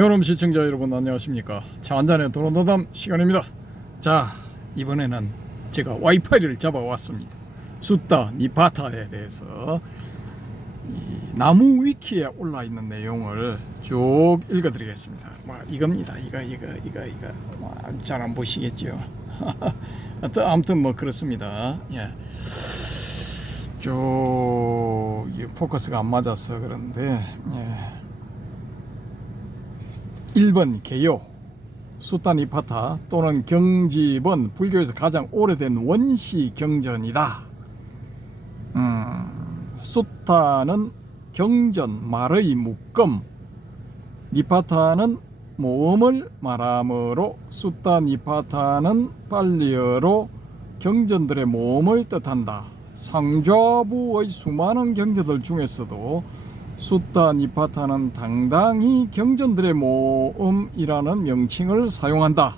여러분 시청자 여러분 안녕하십니까. 차 한잔의 도론도담 시간입니다. 자, 이번에는 제가 와이파이를 잡아왔습니다. 숫다 니파타에 대해서 이 나무 위키에 올라있는 내용을 쭉 읽어드리겠습니다. 이겁니다. 이거 잘 안 보시겠죠. 아무튼 뭐 그렇습니다. 예. 쭉 포커스가 안 맞아서 그런데 예. 1번 개요. 숫다 니파타 또는 경집은 불교에서 가장 오래된 원시 경전이다. 숫다는 경전, 말의 묶음, 니파타는 모음을 말하므로 숫다 니파타는 팔리어로 경전들의 모음을 뜻한다. 상좌부의 수많은 경전들 중에서도 숫다 니파타는 당당히 경전들의 모음이라는 명칭을 사용한다.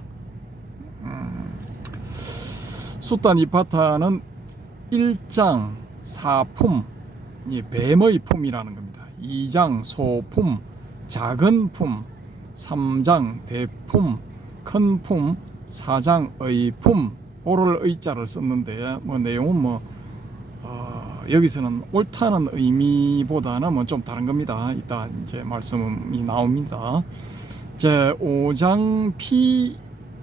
숫다 니파타는 1장 사품, 뱀의 품이라는 겁니다. 2장 소품, 작은 품, 3장 대품, 큰 품, 4장 의품, 오를 의자를 썼는데 내용은 여기서는 옳다는 의미보다는 좀 다른 겁니다. 이따 이제 말씀이 나옵니다. 제 5장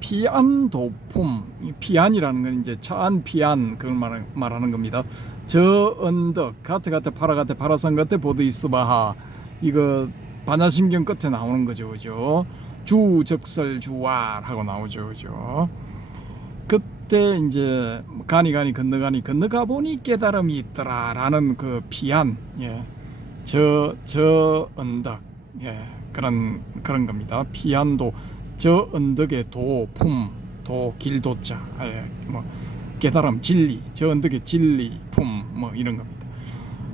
피안도품, 피안이라는 건 이제 차안 피안 그걸 말하는 겁니다. 저 언덕 가테 파라가테 파라산 가테 보드 이스바하, 이거 반야심경 끝에 나오는 거죠, 그죠? 주적설 주왈 하고 나오죠, 그죠? 그때 이제 가니 건너가 보니 깨달음이 있더라라는 그 피안, 예, 저 언덕, 예, 그런 겁니다. 피안도, 저 언덕의 도품, 도 길도자, 예, 깨달음 진리, 저 언덕의 진리 품, 이런 겁니다.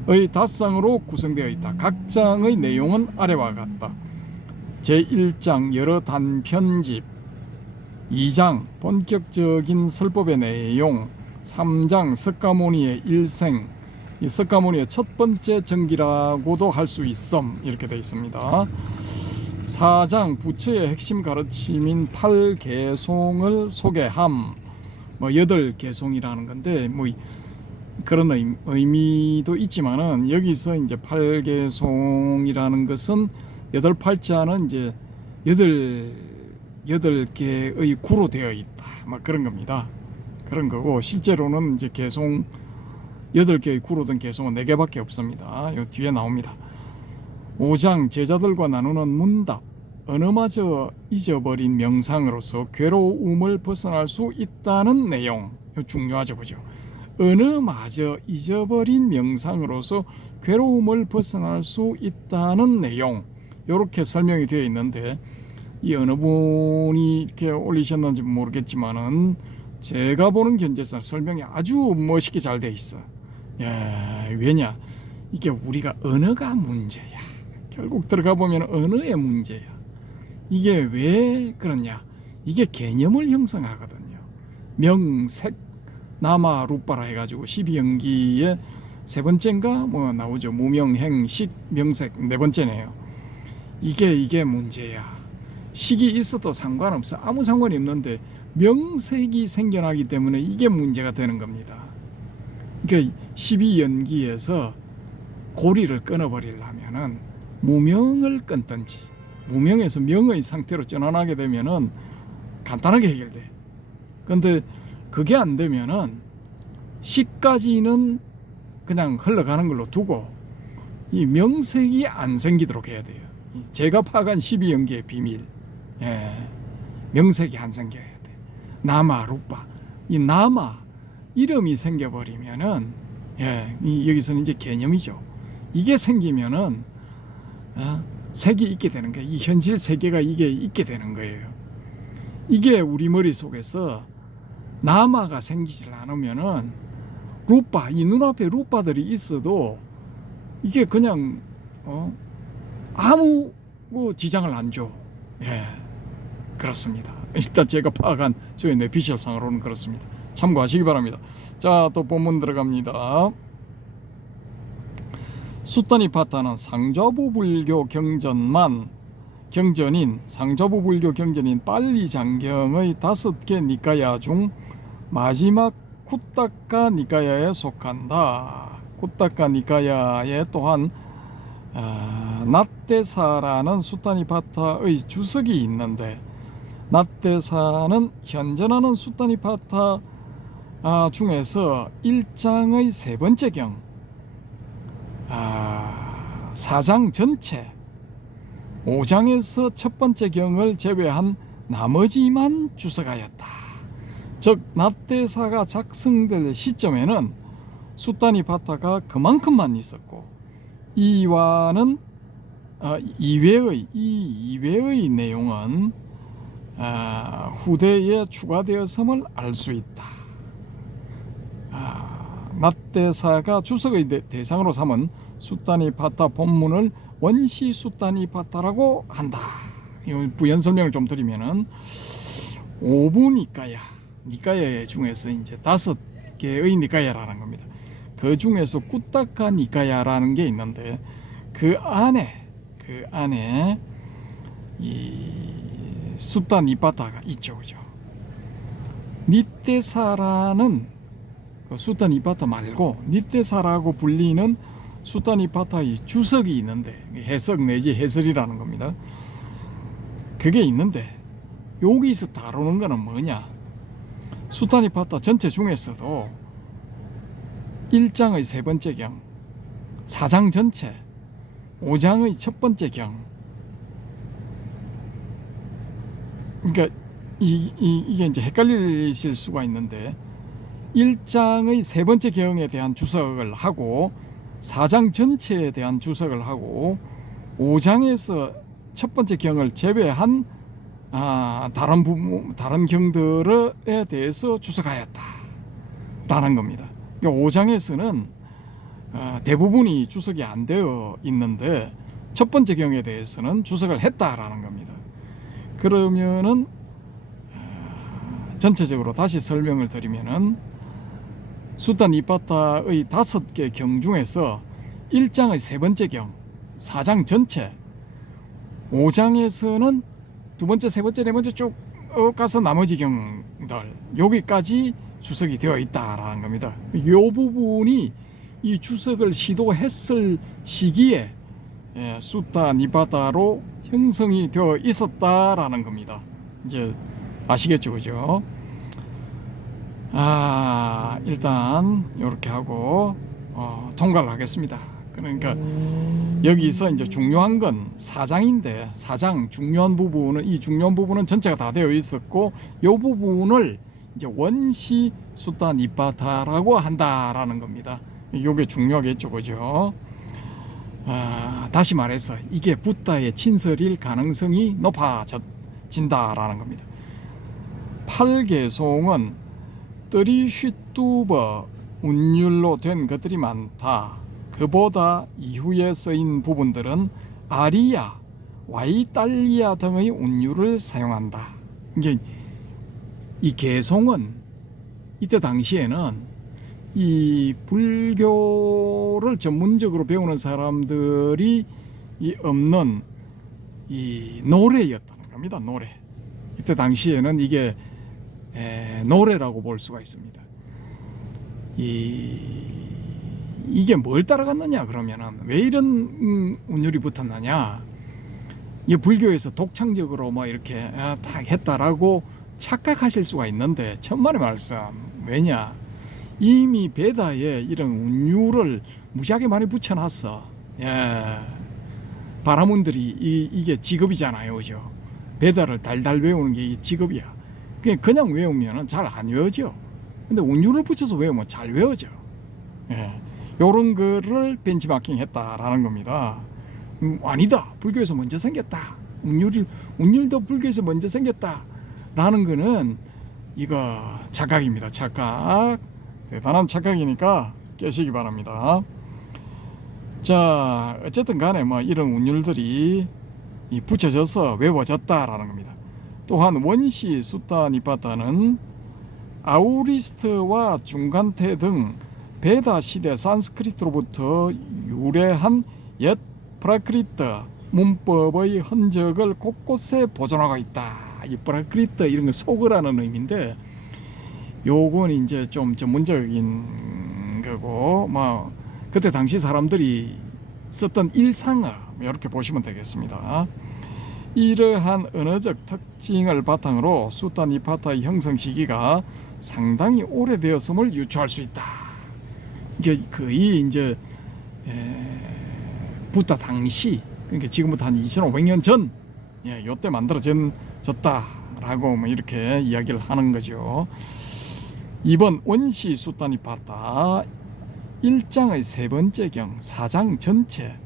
의 5장으로 구성되어 있다. 각 장의 내용은 아래와 같다. 제1장 여러 단편집, 2장 본격적인 설법의 내용, 3장 석가모니의 일생, 이 석가모니의 첫 번째 정기라고도 할 수 있음, 이렇게 되어 있습니다. 4장 부처의 핵심 가르침인 8개송을 소개함, 8개송이라는 건데 그런 의미도 있지만은 여기서 이제 8개송이라는 것은 8팔자는 이제 8개의 구로 되어 있다, 그런 겁니다. 그런 거고, 실제로는 이제 개송 8개의 구로 된 개송은 4개밖에 없습니다. 요 뒤에 나옵니다. 5장 제자들과 나누는 문답, 언어마저 잊어버린 명상으로서 괴로움을 벗어날 수 있다는 내용, 이거 중요하죠, 그죠? 언어마저 잊어버린 명상으로서 괴로움을 벗어날 수 있다는 내용, 이렇게 설명이 되어 있는데, 이 어느 분이 이렇게 올리셨는지 모르겠지만은 제가 보는 견제서 설명이 아주 멋있게 잘 돼 있어. 예, 왜냐? 이게 우리가 언어가 문제야. 결국 들어가 보면 언어의 문제야. 이게 왜 그러냐? 이게 개념을 형성하거든요. 명색, 나마, 루빠라 해가지고 12연기의 세 번째인가 나오죠. 무명행식, 명색 네 번째네요. 이게 문제야. 식이 있어도 상관없어. 아무 상관이 없는데 명색이 생겨나기 때문에 이게 문제가 되는 겁니다. 그러니까 12연기에서 고리를 끊어버리려면은 무명을 끊든지, 무명에서 명의 상태로 전환하게 되면은 간단하게 해결돼. 근데 그게 안 되면은 식까지는 그냥 흘러가는 걸로 두고 이 명색이 안 생기도록 해야 돼요. 제가 파악한 12연기의 비밀, 예, 명색이 안 생겨야 돼. 나마, 루빠, 이 나마 이름이 생겨버리면은, 예, 여기서는 이제 개념이죠. 이게 생기면은 색이 있게 되는 거예요. 이 현실 세계가 이게 있게 되는 거예요. 이게 우리 머릿속에서 나마가 생기질 않으면은 루빠, 이 눈앞에 루빠들이 있어도 이게 그냥 아무 지장을 안 줘. 예, 그렇습니다. 일단 제가 파악한 저희 뇌피셜상으로는 그렇습니다. 참고하시기 바랍니다. 자, 또 본문 들어갑니다. 숫다 니파타는 상좌부 불교 경전만 경전인 상좌부 불교 경전인 빨리장경의 5개 니까야 중 마지막 쿠타카 니까야에 속한다. 쿠타카 니까야에 또한 낫대사라는 수타니파타의 주석이 있는데, 낫대사는 현존하는 수타니파타 중에서 1장의 세 번째 경, 4장 전체 5장에서 첫 번째 경을 제외한 나머지만 주석하였다. 즉 낫대사가 작성될 시점에는 수타니파타가 그만큼만 있었고, 이와는 이외의 내용은 후대에 추가되었음을 알 수 있다. 낫대사가 주석의 대상으로 삼은 수타니파타 본문을 원시 수타니파타라고 한다. 부연 설명을 좀 드리면은 5부 니까야 중에서 이제 5개의 니까야라는 겁니다. 그 중에서 쿠타카 니까야라는 게 있는데, 그 안에 이 수타니파타가 있죠, 그죠? 닛대사라는 그 수타니파타 말고 닛대사라고 불리는 수타니파타의 주석이 있는데, 해석 내지 해설이라는 겁니다. 그게 있는데 여기서 다루는 거는 뭐냐? 수타니파타 전체 중에서도 1장의 세 번째 경, 4장 전체 5장의 첫 번째 경, 그러니까 이게 이제 헷갈리실 수가 있는데, 1장의 세 번째 경에 대한 주석을 하고 4장 전체에 대한 주석을 하고 5장에서 첫 번째 경을 제외한 다른 경들에 대해서 주석하였다라는 겁니다. 그러니까 5장에서는 대부분이 주석이 안 되어 있는데 첫 번째 경에 대해서는 주석을 했다라는 겁니다. 그러면은 전체적으로 다시 설명을 드리면은 수타니파타의 5개 경 중에서 1장의 세 번째 경, 4장 전체, 5장에서는 두 번째, 세 번째, 네 번째 쭉 가서 나머지 경들 여기까지 주석이 되어 있다라는 겁니다. 이 부분이 이 주석을 시도했을 시기에 수타니파타로 형성이 되어 있었다라는 겁니다. 이제 아시겠죠, 그죠? 일단 이렇게 하고 통과를 하겠습니다. 그러니까 여기서 이제 중요한 건 4장인데 4장 중요한 부분은 전체가 다 되어 있었고, 이 부분을 이제 원시 수타니파타라고 한다라는 겁니다. 이게 중요하겠죠, 그죠? 다시 말해서 이게 붓다의 친설일 가능성이 높아진다라는 겁니다. 8개송은 뜨리슈뚜버 운율로 된 것들이 많다. 그보다 이후에 쓰인 부분들은 아리아, 와이탈리아 등의 운율을 사용한다. 이게 이 개송은 이때 당시에는 이 불교를 전문적으로 배우는 사람들이 없는 이 노래였다는 겁니다. 노래. 이때 당시에는 이게 노래라고 볼 수가 있습니다. 이게 뭘 따라갔느냐 그러면은 왜 이런 운율이 붙었느냐? 이 불교에서 독창적으로 뭐 이렇게 딱 했다라고 착각하실 수가 있는데, 천만의 말씀. 왜냐? 이미 베다에 이런 운율을 무지하게 많이 붙여놨어. 바라문들이 이게 직업이잖아요, 그죠? 베다를 달달 외우는 게 직업이야. 그냥 외우면 잘 안 외워져. 근데 운율을 붙여서 외우면 잘 외워져. 요런 거를 벤치마킹 했다라는 겁니다. 아니다. 불교에서 먼저 생겼다. 운율도 불교에서 먼저 생겼다. 라는 거는 이거 착각입니다. 착각. 대단한 착각이니까 깨시기 바랍니다. 자, 어쨌든 간에 뭐 이런 운율들이 붙여져서 외워졌다라는 겁니다. 또한 원시 수타니파타는 아우리스트와 중간태 등 베다 시대 산스크리트로부터 유래한 옛 프라크리트 문법의 흔적을 곳곳에 보존하고 있다. 이 프라크리트 이런 거 속으라는 의미인데, 요건 이제 좀 전문적인 거고, 뭐 그때 당시 사람들이 썼던 일상어 이렇게 보시면 되겠습니다. 이러한 언어적 특징을 바탕으로 수타니파타의 형성 시기가 상당히 오래되었음을 유추할 수 있다. 이게 거의 이제 부타 당시, 그러니까 지금부터 한 2,500년 전, 요때 만들어졌다라고 뭐 이렇게 이야기를 하는 거죠. 이번 원시 수타니파타 1장의 세 번째 경, 4장 전체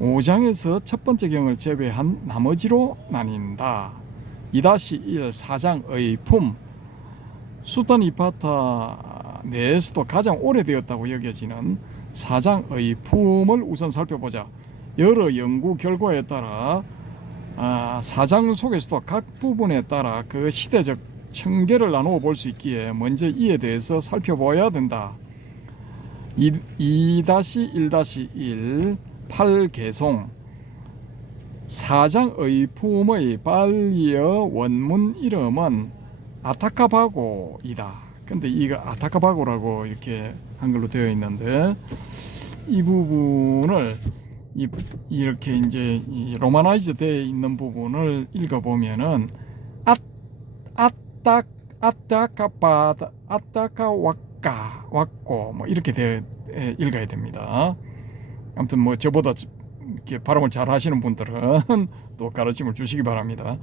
5장에서 첫 번째 경을 제외한 나머지로 나뉜다. 2-1 4장의 품, 수타니파타 내에서도 가장 오래되었다고 여겨지는 4장의 품을 우선 살펴보자. 여러 연구 결과에 따라 4장 속에서도 각 부분에 따라 그 시대적 청계를 나누어 볼 수 있기에 먼저 이에 대해서 살펴봐야 된다. 2-1-1 8개송 4장의 품의 발리어 원문 이름은 아타카바고이다. 근데 이거 아타카바고라고 이렇게 한글로 되어 있는데, 이 부분을 이렇게 이제 로마나이즈 되어 있는 부분을 읽어보면은 아타카바다, 아타카와까, 왔고 뭐 이렇게 되어 읽어야 됩니다. 아무튼 뭐 저보다 이렇게 발음을 잘 하시는 분들은 또 가르침을 주시기 바랍니다.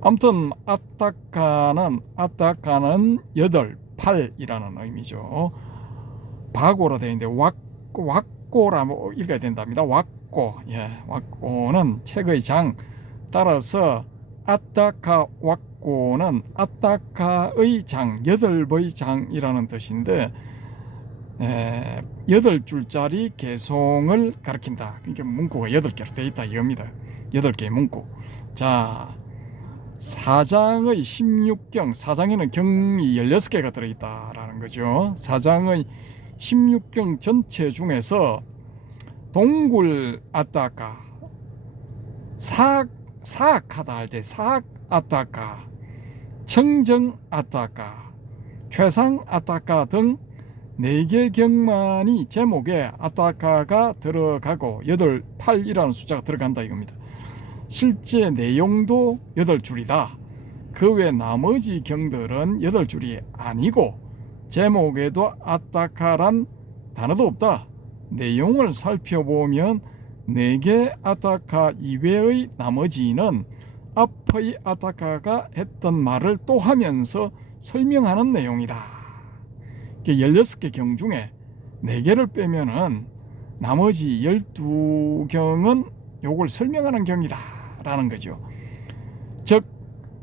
아무튼 아타카는 8, 8이라는 의미죠. 바고라 되어 있는데 왁고라고 읽어야 된답니다. 왁고, 왁고는 책의 장, 따라서 아타카 왁고는 아타카의 장, 8의 장이라는 뜻인데, 8줄짜리 개송을 가리킨다. 그러니까 문구가 8개로 되어 있다 이겁니다. 8개의 문구. 자, 4장의 16경, 4장에는 경이 16개가 들어있다라는 거죠. 4장의 16경 전체 중에서 동굴 아타카, 사악하다 할 때 사악 아타카, 청정 아타카, 최상 아타카 등 4개 경만이 제목에 아타카가 들어가고 8이라는 숫자가 들어간다 이겁니다. 실제 내용도 8줄이다. 그 외 나머지 경들은 8줄이 아니고 제목에도 아타카란 단어도 없다. 내용을 살펴보면 4개 아타카 이외의 나머지는 앞의 아타카가 했던 말을 또 하면서 설명하는 내용이다. 16개 경 중에 4개를 빼면은 나머지 12경은 요걸 설명하는 경이다 라는 거죠. 즉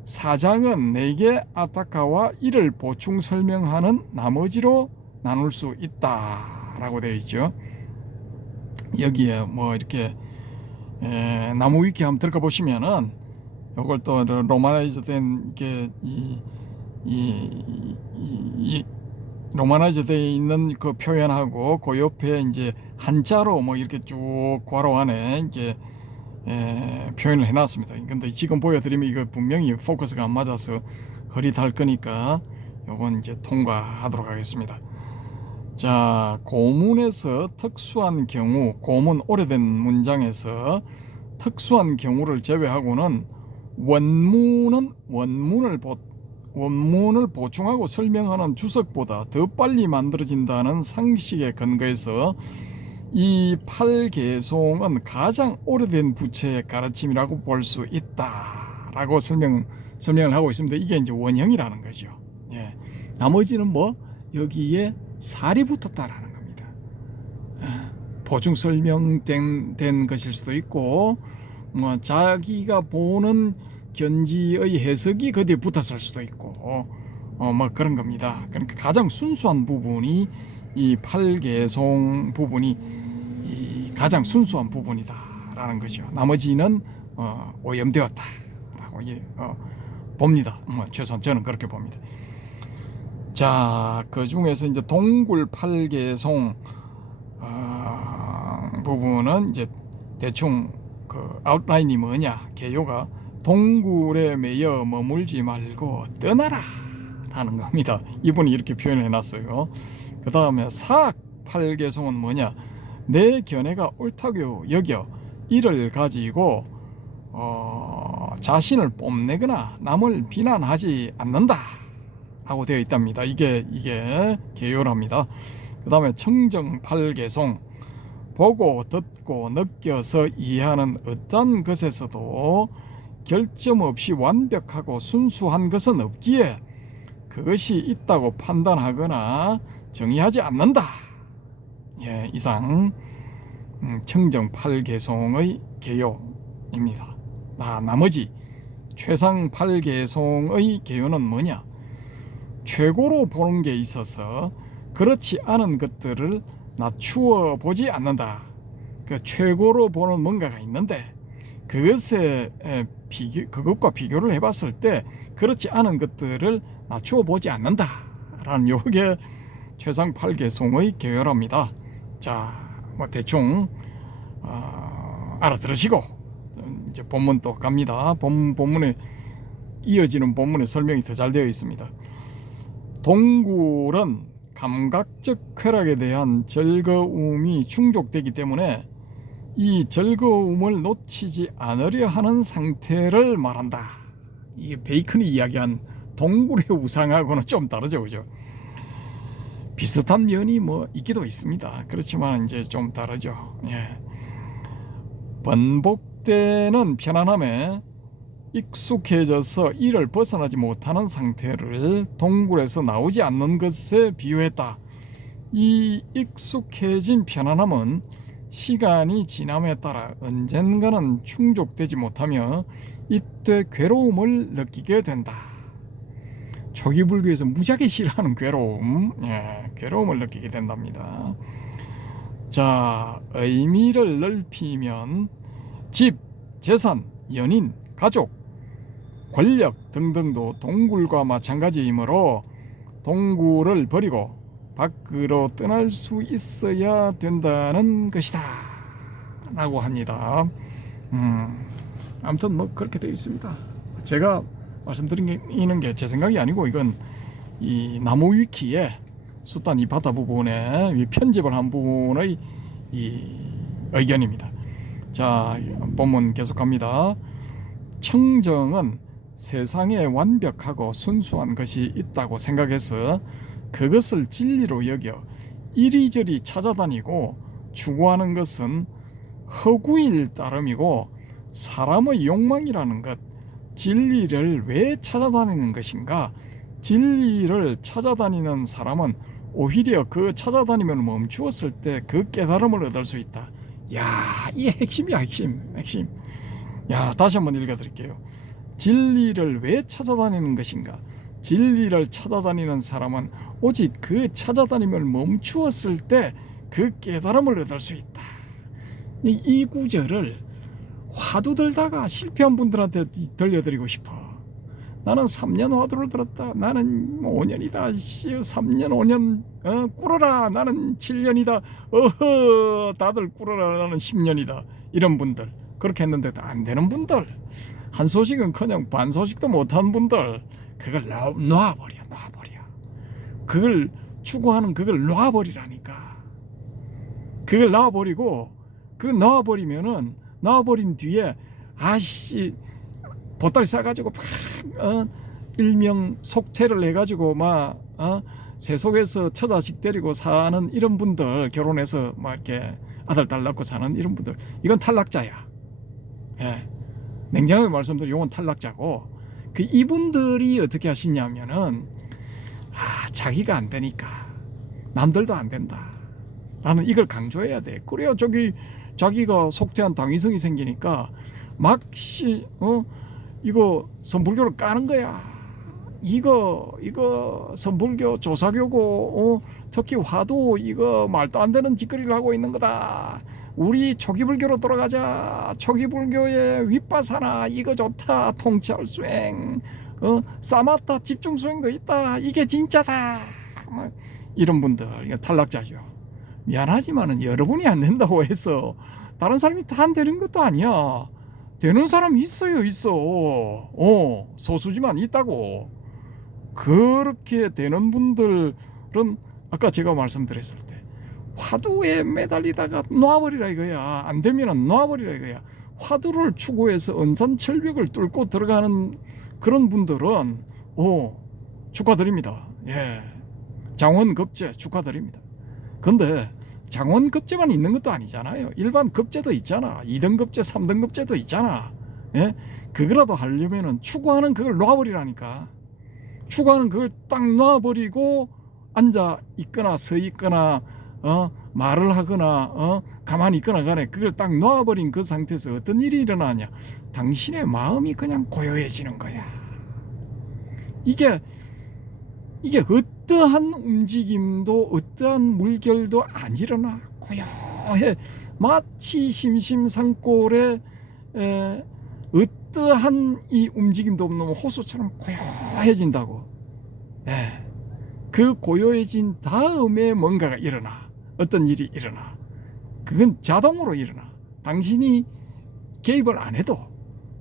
4장은 4개 아타카와 이를 보충 설명하는 나머지로 나눌 수 있다 라고 되어 있죠. 여기에 뭐 이렇게 나무 위키 한번 들어가 보시면은 요걸 또 로마나이즈 된 이 로마나이즈 되어 있는 그 표현하고 그 옆에 이제 한자로 뭐 이렇게 쭉 괄호 안에 이게 표현을 해놨습니다. 근데 지금 보여드리면 이거 분명히 포커스가 안 맞아서 흐릿할 거니까 요건 이제 통과하도록 하겠습니다. 자, 고문에서 특수한 경우, 고문 오래된 문장에서 특수한 경우를 제외하고는 원문을 보충하고 설명하는 주석보다 더 빨리 만들어진다는 상식에 근거해서 이 8개송은 가장 오래된 부처의 가르침이라고 볼 수 있다라고 설명을 하고 있습니다. 이게 이제 원형이라는 거죠. 나머지는 뭐 여기에 살이 붙었다라는 겁니다. 보충 설명된 것일 수도 있고, 뭐 자기가 보는 견지의 해석이 거기에 붙었을 수도 있고, 뭐 그런 겁니다. 그러니까 가장 순수한 부분이 이 8개송 부분이 이 가장 순수한 부분이다라는 거죠. 나머지는 오염되었다라고 봅니다. 최소한 저는 그렇게 봅니다. 자, 그 중에서 이제 동굴 8개송 부분은 이제 대충 그 아웃라인이 뭐냐, 개요가 동굴에 매여 머물지 말고 떠나라 라는 겁니다. 이분이 이렇게 표현해 놨어요. 그 다음에 사악팔개송은 뭐냐, 내 견해가 옳다고 여겨 이를 가지고 자신을 뽐내거나 남을 비난하지 않는다 라고 되어 있답니다. 이게 개요랍니다. 그 다음에 청정팔개송, 보고 듣고 느껴서 이해하는 어떤 것에서도 결점 없이 완벽하고 순수한 것은 없기에 그것이 있다고 판단하거나 정의하지 않는다. 예, 이상 청정팔개송의 개요입니다. 나머지 최상팔개송의 개요는 뭐냐, 최고로 보는 게 있어서 그렇지 않은 것들을 낮추어 보지 않는다. 그 최고로 보는 뭔가가 있는데 그것과 비교를 해봤을 때 그렇지 않은 것들을 낮추어 보지 않는다 라는 요게 최상팔개송의 개요랍니다. 자, 뭐 대충 알아들으시고 이제 본문 또 갑니다. 본문에 이어지는 본문의 설명이 더 잘 되어 있습니다. 동굴은 감각적 쾌락에 대한 즐거움이 충족되기 때문에 이 즐거움을 놓치지 않으려 하는 상태를 말한다. 이 베이컨이 이야기한 동굴의 우상하고는 좀 다르죠, 그죠? 비슷한 면이 뭐 있기도 있습니다. 그렇지만 이제 좀 다르죠. 예. 번복되는 편안함에 익숙해져서 이를 벗어나지 못하는 상태를 동굴에서 나오지 않는 것에 비유했다. 이 익숙해진 편안함은 시간이 지남에 따라 언젠가는 충족되지 못하며 이때 괴로움을 느끼게 된다. 초기 불교에서 무지하게 싫어하는 괴로움, 괴로움을 느끼게 된답니다. 자, 의미를 넓히면 집, 재산, 연인, 가족, 권력 등등도 동굴과 마찬가지이므로 동굴을 버리고 밖으로 떠날 수 있어야 된다는 것이다 라고 합니다. 아무튼 뭐 그렇게 되어 있습니다. 제가 말씀드리는 게 제 생각이 아니고 이건 이 나무위키의 수단 이 바다 부분에 편집을 한 부분의 이 의견입니다. 자, 본문 계속합니다. 청정은 세상에 완벽하고 순수한 것이 있다고 생각해서 그것을 진리로 여겨 이리저리 찾아다니고 추구하는 것은 허구일 따름이고 사람의 욕망이라는 것, 진리를 왜 찾아다니는 것인가? 진리를 찾아다니는 사람은 오히려 그 찾아다니면 멈추었을 때 그 깨달음을 얻을 수 있다. 야, 이게 핵심이야, 핵심. 야, 다시 한번 읽어드릴게요. 진리를 왜 찾아다니는 것인가? 진리를 찾아다니는 사람은 오직 그 찾아다님을 멈추었을 때 그 깨달음을 얻을 수 있다. 이 구절을 화두 들다가 실패한 분들한테 들려드리고 싶어. 나는 3년 화두를 들었다. 나는 5년이다. 3년 5년 꿇어라. 나는 7년이다. 어허, 다들 꿇어라. 나는 10년이다. 이런 분들, 그렇게 했는데도 안 되는 분들, 한 소식은 그냥 반 소식도 못한 분들, 그걸 놔버려. 그걸 추구하는 그걸 놔버리라니까. 그걸 놔버리고, 그걸 놔버린 뒤에 아씨 보따리 싸가지고 일명 속퇴를 해가지고 세속에서 처자식 데리고 사는 이런 분들, 결혼해서 이렇게 아들 딸 낳고 사는 이런 분들, 이건 탈락자야. 예. 냉정하게 말씀드리면 이건 탈락자고, 이분들이 어떻게 하시냐면은 자기가 안 되니까 남들도 안 된다 라는 이걸 강조해야 돼. 그래야 자기가 속퇴한 당위성이 생기니까 이거 선불교를 까는 거야. 이거 선불교 조사교고 특히 화두 이거 말도 안 되는 짓거리를 하고 있는 거다. 우리 초기불교로 돌아가자. 초기불교의 윗바사나 이거 좋다. 통찰 수행, 사마타 집중 수행도 있다. 이게 진짜다. 이런 분들, 이거 탈락자죠. 미안하지만은 여러분이 안 된다고 해서 다른 사람이 다 안 되는 것도 아니야. 되는 사람이 있어요, 있어. 소수지만 있다고. 그렇게 되는 분들은 아까 제가 말씀드렸을 때 화두에 매달리다가 놔버리라 이거야. 안 되면은 놔버리라 이거야. 화두를 추구해서 언산철벽을 뚫고 들어가는 그런 분들은 축하드립니다. 예, 장원급제 축하드립니다. 근데 장원급제만 있는 것도 아니잖아요. 일반 급제도 있잖아. 2등급제, 3등급제도 있잖아. 예? 그거라도 하려면은 추구하는 그걸 놔버리라니까. 추구하는 그걸 딱 놔버리고 앉아 있거나 서 있거나 말을 하거나 가만히 있거나 간에 그걸 딱 놔버린 그 상태에서 어떤 일이 일어나냐. 당신의 마음이 그냥 고요해지는 거야. 이게 어떠한 움직임도 어떠한 물결도 안 일어나. 고요해. 마치 심심산골에 어떠한 이 움직임도 없는 호수처럼 고요해진다고. 그 고요해진 다음에 뭔가가 일어나. 어떤 일이 일어나. 그건 자동으로 일어나. 당신이 개입을 안 해도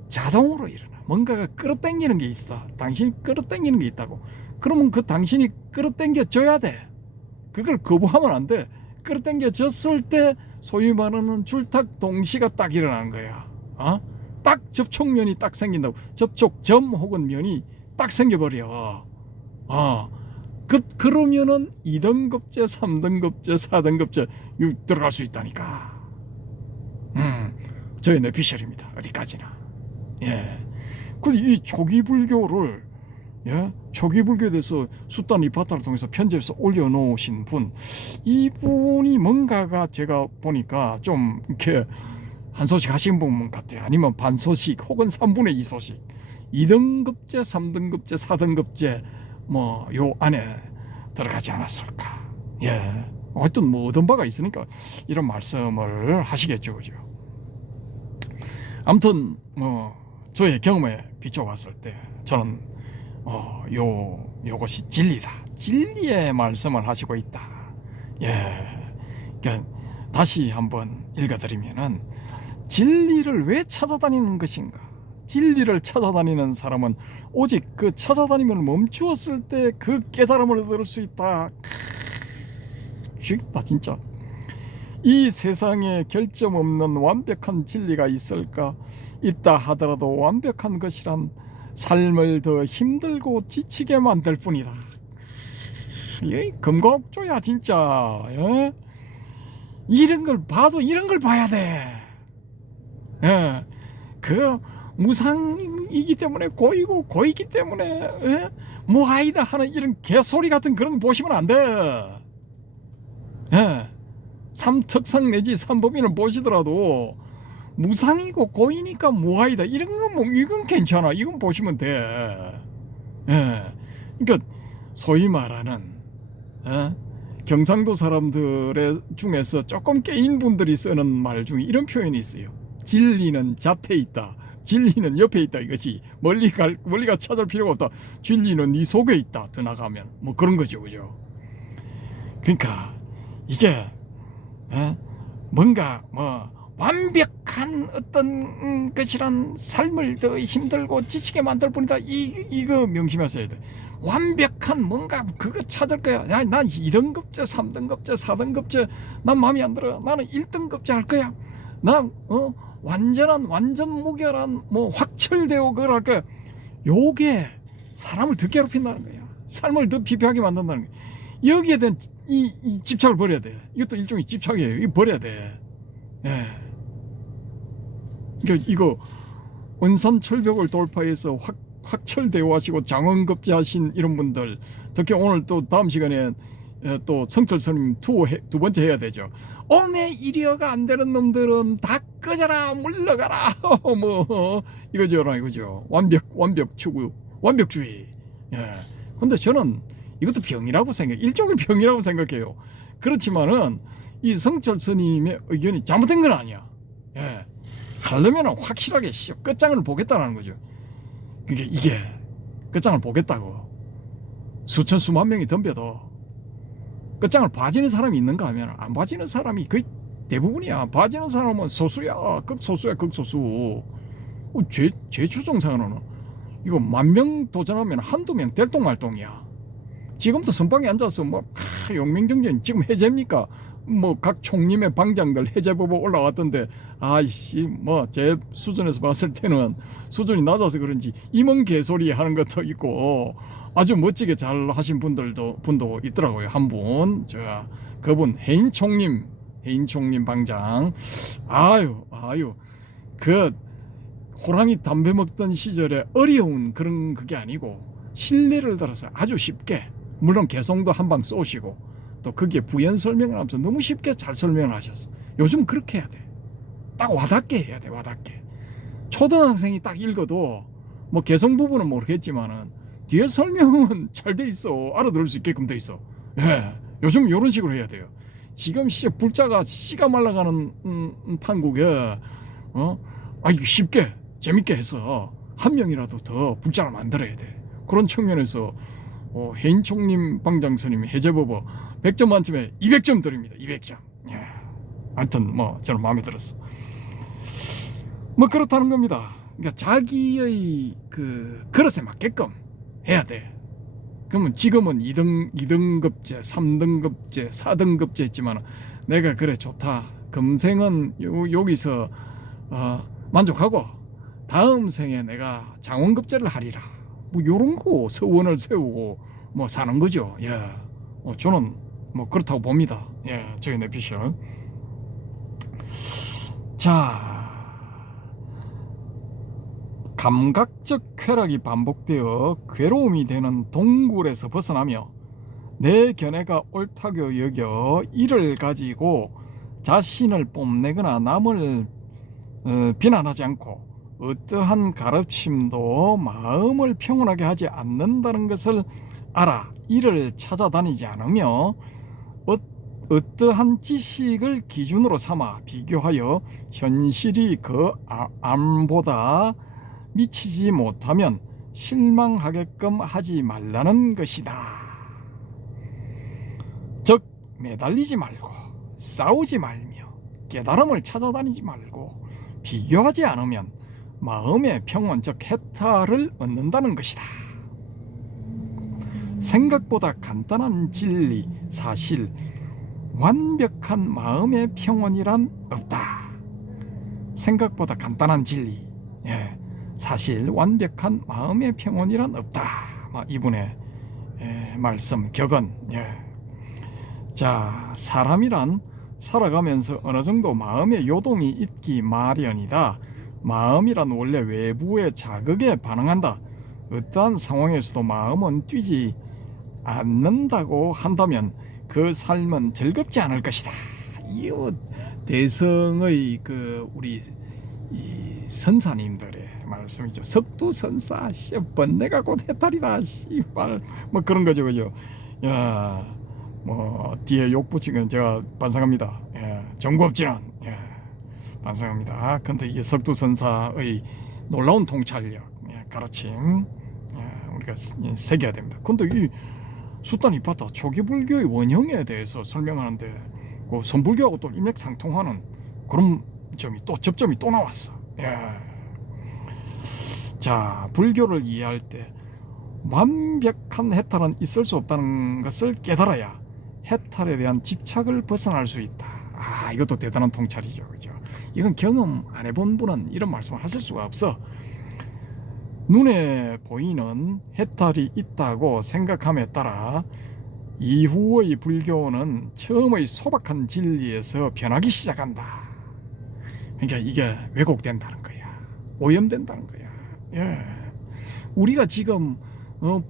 자동으로 일어나. 뭔가가 끌어당기는 게 있어. 당신이 끌어당기는 게 있다고. 그러면 그 당신이 끌어당겨 줘야 돼. 그걸 거부하면 안 돼. 끌어당겨 줬을 때 소위 말하는 줄탁 동시가 딱 일어나는 거야. 딱 접촉면이 딱 생긴다고. 접촉점 혹은 면이 딱 생겨버려. 그러면은 2등급제, 3등급제, 4등급제 들어갈 수 있다니까. 저의 뇌피셜입니다. 어디까지나. 예. 근데 이 초기 불교를 초기 불교에 대해서 숫단 이파타를 통해서 편집해서 올려놓으신 분, 이분이 뭔가가 제가 보니까 좀 이렇게 한 소식 하신 분 같아요. 아니면 반소식 혹은 3분의 2 소식. 2등급제, 3등급제, 4등급제 뭐 요 안에 들어가지 않았을까. 예. 하여튼 뭐 얻은 바가 있으니까 이런 말씀을 하시겠죠, 그죠? 아무튼 뭐 저의 경험에 비춰봤을 때 저는 요것이 진리다. 진리의 말씀을 하시고 있다. 예. 그러니까 다시 한번 읽어드리면은 진리를 왜 찾아다니는 것인가? 진리를 찾아다니는 사람은 오직 그 찾아다님을 멈추었을 때 그 깨달음을 얻을 수 있다. 죽겠다 진짜. 이 세상에 결점 없는 완벽한 진리가 있을까? 있다 하더라도 완벽한 것이란 삶을 더 힘들고 지치게 만들 뿐이다. 이 금과옥조야 진짜. 예? 이런 걸 봐도 이런 걸 봐야 돼. 예. 그 무상이기 때문에 고이고 고이기 때문에 무아이다 하는 이런 개소리 같은 그런 거 보시면 안 돼. 삼특상 내지 삼법인을 보시더라도 무상이고 고이니까 무아이다 이런 건 뭐 이건 괜찮아. 이건 보시면 돼. 그러니까 소위 말하는 경상도 사람들의 중에서 조금 깨인 분들이 쓰는 말 중에 이런 표현이 있어요. 진리는 잣에 있다. 진리는 옆에 있다 이것이. 멀리가 찾을 필요가 없다. 진리는 네 속에 있다. 더 나가면 뭐 그런 거죠, 그죠? 그러니까 이게 뭔가 뭐 완벽한 어떤 것이란 삶을 더 힘들고 지치게 만들 뿐이다. 이거 명심하셔야 돼. 완벽한 뭔가 그거 찾을 거야. 난 2등급제, 3등급제, 4등급제 난 마음에 안 들어. 나는 1등급제 할 거야. 난 완전 무결한 뭐 확철되고 그걸 할 거야. 요게 사람을 더 괴롭힌다는 거야. 삶을 더 피폐하게 만든다는 거야. 여기에 대한 이 집착을 버려야 돼. 이것도 일종의 집착이에요. 이거 버려야 돼. 그러니까 이거 원산철벽을 돌파해서 확철대오하시고 장원급제하신 이런 분들, 특히 오늘 또 다음 시간에 또 성철스님 두 번째 해야 되죠. 오메 이리어가 안 되는 놈들은 다 꺼져라 물러가라 뭐 이거죠. 완벽 추구, 완벽주의. 근데 저는 이것도 병이라고 생각해요. 일종의 병이라고 생각해요. 그렇지만은 이 성철 스님의 의견이 잘못된 건 아니야. 하려면 확실하게 끝장을 보겠다는 거죠. 그러니까 이게 끝장을 보겠다고 수천 수만 명이 덤벼도 끝장을 봐지는 사람이 있는가 하면 안 봐지는 사람이 거의 대부분이야. 봐지는 사람은 소수야. 극소수야, 극소수. 최초 정상으로는 이거 10,000명 도전하면 한두 명 될똥말똥이야. 지금도 선방에 앉아서 뭐 용맹정전 지금 해제입니까? 뭐 각 총림의 방장들 해제 보고 올라왔던데, 아이씨 뭐 제 수준에서 봤을 때는 수준이 낮아서 그런지 임원 개소리 하는 것도 있고 아주 멋지게 잘 하신 분도 있더라고요. 한 분, 그분 해인 총림 방장. 아유 그 호랑이 담배 먹던 시절에 어려운 그런 그게 아니고 신뢰를 들어서 아주 쉽게, 물론 개성도 한 방 쏘시고 또 그게 부연 설명을 하면서 너무 쉽게 잘 설명을 하셨어. 요즘 그렇게 해야 돼. 딱 와닿게 해야 돼. 와닿게. 초등학생이 딱 읽어도 뭐 개성 부분은 모르겠지만은 뒤에 설명은 잘 돼 있어. 알아들을 수 있게끔 돼 있어. 예. 요즘 이런 식으로 해야 돼요. 지금 불자가 씨가 말라가는 판국에 아주 쉽게 재밌게 해서 한 명이라도 더 불자를 만들어야 돼. 그런 측면에서 해인 총림 방장스님이 해제법어 100점 만점에 200점 드립니다. 200점. 예. 하여튼 뭐 저는 마음에 들었어. 뭐 그렇다는 겁니다. 그러니까 자기의 그 그릇에 맞게끔 해야 돼. 그러면 지금은 2등급제, 3등급제, 4등급제 했지만 내가 그래 좋다. 금생은 여기서 만족하고 다음 생에 내가 장원급제를 하리라. 뭐 요런 거 서원을 세우고 뭐 사는 거죠. 예. 저는 뭐 그렇다고 봅니다. 예. 저희 내피셜. 자, 감각적 쾌락이 반복되어 괴로움이 되는 동굴에서 벗어나며 내 견해가 옳다고 여겨 이를 가지고 자신을 뽐내거나 남을 비난하지 않고 어떠한 가르침도 마음을 평온하게 하지 않는다는 것을 알아 이를 찾아다니지 않으며 어떠한 지식을 기준으로 삼아 비교하여 현실이 그 암보다 미치지 못하면 실망하게끔 하지 말라는 것이다. 즉 매달리지 말고 싸우지 말며 깨달음을 찾아다니지 말고 비교하지 않으면 마음의 평온 즉 해탈을 얻는다는 것이다. 생각보다 간단한 진리, 사실, 완벽한 마음의 평온이란 없다. 생각보다 간단한 진리, 사실, 완벽한 마음의 평온이란 없다. 이분의 말씀, 격언. 자, 사람이란 살아가면서 어느 정도 마음의 요동이 있기 마련이다. 마음이란 원래 외부의 자극에 반응한다. 어떠한 상황에서도 마음은 뛰지 않는다고 한다면 그 삶은 즐겁지 않을 것이다. 이 대성의 우리 이 선사님들의 말씀이죠. 석두선사, 번뇌가 곧 해탈이다. 씨발, 뭐 그런 거죠, 그죠? 야, 뭐 뒤에 욕 붙인 건 제가 반성합니다. 정구업진은 반성합니다. 근데 이게 석두선사의 놀라운 통찰력, 가르침, 우리가 새겨야 됩니다. 근데 이 수단 이파타 초기 불교의 원형에 대해서 설명하는데 그 선불교하고 또 일맥상통하는 그런 접점이 또 나왔어. 자, 불교를 이해할 때 완벽한 해탈은 있을 수 없다는 것을 깨달아야 해탈에 대한 집착을 벗어날 수 있다. 이것도 대단한 통찰이죠, 그죠? 이건 경험 안 해본 분은 이런 말씀을 하실 수가 없어. 눈에 보이는 해탈이 있다고 생각함에 따라 이후의 불교는 처음의 소박한 진리에서 변하기 시작한다. 그러니까 이게 왜곡된다는 거야. 오염된다는 거야. 우리가 지금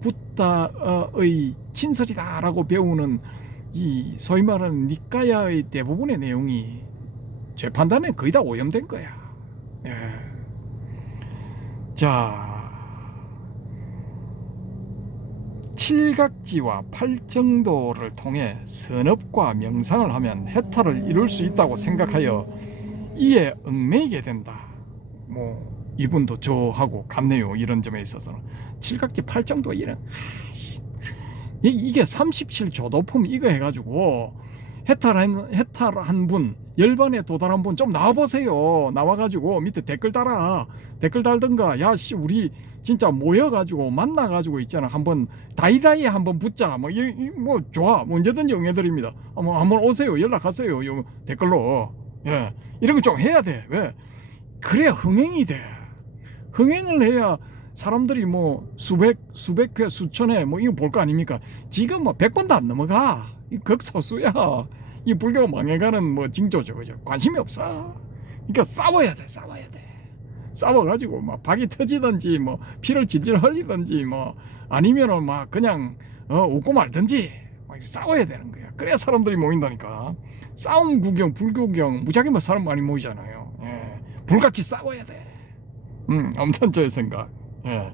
붓다의 친설이다라고 배우는 이 소위 말하는 니까야의 대부분의 내용이 제 판단에 거의 다 오염된 거야. 자, 칠각지와 팔정도를 통해 선업과 명상을 하면 해탈을 이룰 수 있다고 생각하여 이에 얽매이게 된다. 뭐 이분도 저하고 같네요. 이런 점에 있어서는 칠각지 팔정도 이게 37조도품 이거 해가지고 해탈한 분, 열반에 도달한 분 좀 나와보세요. 나와가지고 밑에 댓글 달아. 댓글 달든가, 야, 씨, 우리 진짜 모여가지고 만나가지고 있잖아. 한번 다이다이 한번 붙자. 뭐, 뭐 좋아. 뭐 언제든지 응해드립니다. 한번 오세요. 연락하세요. 요 댓글로. 예, 이런 거 좀 해야 돼. 왜? 그래야 흥행이 돼. 흥행을 해야 사람들이 뭐 수백 회, 수천 회 뭐 이거 볼 거 아닙니까? 지금 뭐 100번도 안 넘어가. 이 극소수야. 이 불교가 망해가는 뭐 징조죠, 그죠? 관심이 없어. 그러니까 싸워야 돼. 싸워가지고 막 박이 터지든지 뭐 피를 질질 흘리든지 뭐 아니면은 막 그냥 웃고 말든지 막 싸워야 되는 거야. 그래야 사람들이 모인다니까. 싸움 구경, 불교 구경 무지하게 뭐 사람 많이 모이잖아요. 예. 불같이 싸워야 돼. 엄청 저의 생각. 예.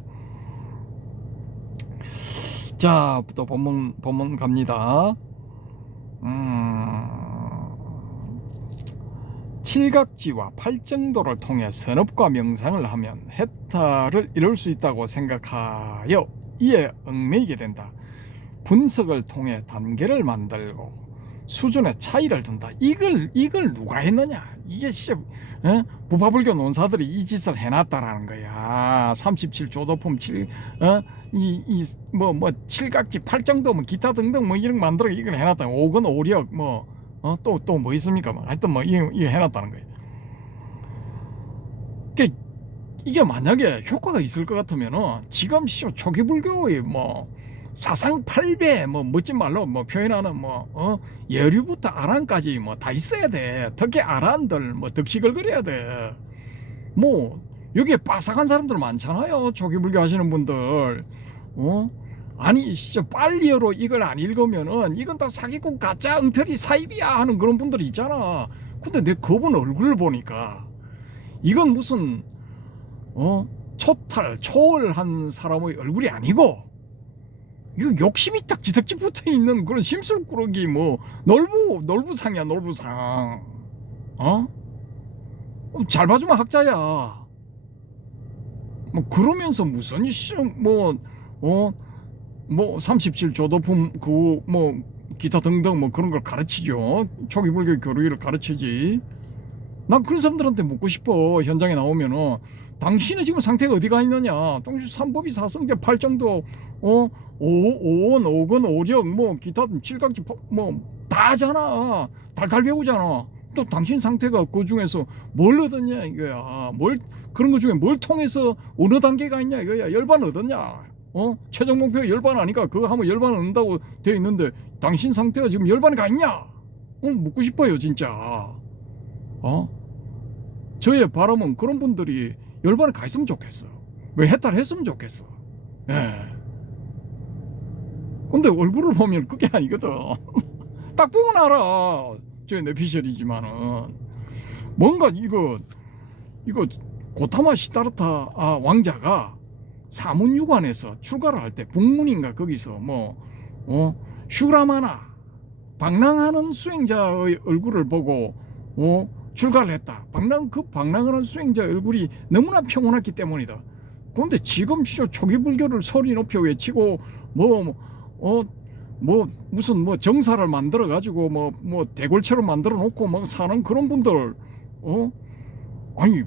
자, 또 본문 갑니다. 칠각지와 팔정도를 통해 선업과 명상을 하면 해탈을 이룰 수 있다고 생각하여 이에 얽매이게 된다. 분석을 통해 단계를 만들고 수준의 차이를 둔다. 이걸 누가 했느냐? 이게 부파불교 논사들이 이 짓을 해놨다라는 거야. 37조도품 뭐 칠각지 팔정도 뭐 기타 등등 뭐 이런 거 만들어 이걸 해놨다. 오건 오력 또 뭐 있습니까? 하여튼 뭐 이거 해놨다는 거예요. 이게 만약에 효과가 있을 것 같으면은 지금 초기 불교의 뭐 사상팔배 뭐 멋진 말로 뭐 표현하는 예류부터 아란까지 뭐 다 있어야 돼. 특히 아란들 뭐 덕식을 그려야 돼. 뭐 여기에 빠삭한 사람들 많잖아요. 초기 불교 하시는 분들. 아니 빨리어로 이걸 안 읽으면은 이건 다 사기꾼 가짜 엉터리 사입이야 하는 그런 분들이 있잖아. 근데 내 그분 얼굴을 보니까 이건 무슨 초월한 사람의 얼굴이 아니고 이거 욕심이 딱 지덕지 붙어 있는 그런 심술꾸러기 뭐 놀부상이야. 놀부상. 잘 봐주면 학자야. 뭐 그러면서 무슨 뭐 37조도품 뭐 기타 등등 뭐 그런 걸 가르치죠. 초기 불교 교리를 가르치지. 난 그런 사람들한테 묻고 싶어. 현장에 나오면은 당신의 지금 상태가 어디가 있느냐? 당신 삼법이 사성제 팔정도 오원 오건 오력 뭐 기타 칠각지 뭐 다 하잖아. 달달 배우잖아. 또 당신 상태가 그 중에서 뭘 얻었냐 이거야. 그런 거 중에 뭘 통해서 어느 단계가 있냐 이거야. 열반 얻었냐? 최종 목표 열반 아니까 그거 하면 열반 얻는다고 되어 있는데 당신 상태가 지금 열반이 가 있냐? 묻고 싶어요 진짜. 저의 바람은 그런 분들이 열반에 가 있으면 좋겠어. 왜 해탈했으면 좋겠어. 예. 근데 얼굴을 보면 그게 아니거든. 딱 보면 알아. 저 뇌피셜이지만은 뭔가 이거 고타마 시다르타 왕자가 사문유관에서 출가를 할 때 북문인가 거기서 슈라마나 방랑하는 수행자의 얼굴을 보고 출가를 했다. 방랑하는 수행자의 얼굴이 너무나 평온했기 때문이다. 그런데 지금 초기 불교를 소리 높여 외치고 무슨 정사를 만들어 가지고 뭐 대골처럼 만들어 놓고 막 사는 그런 분들 아니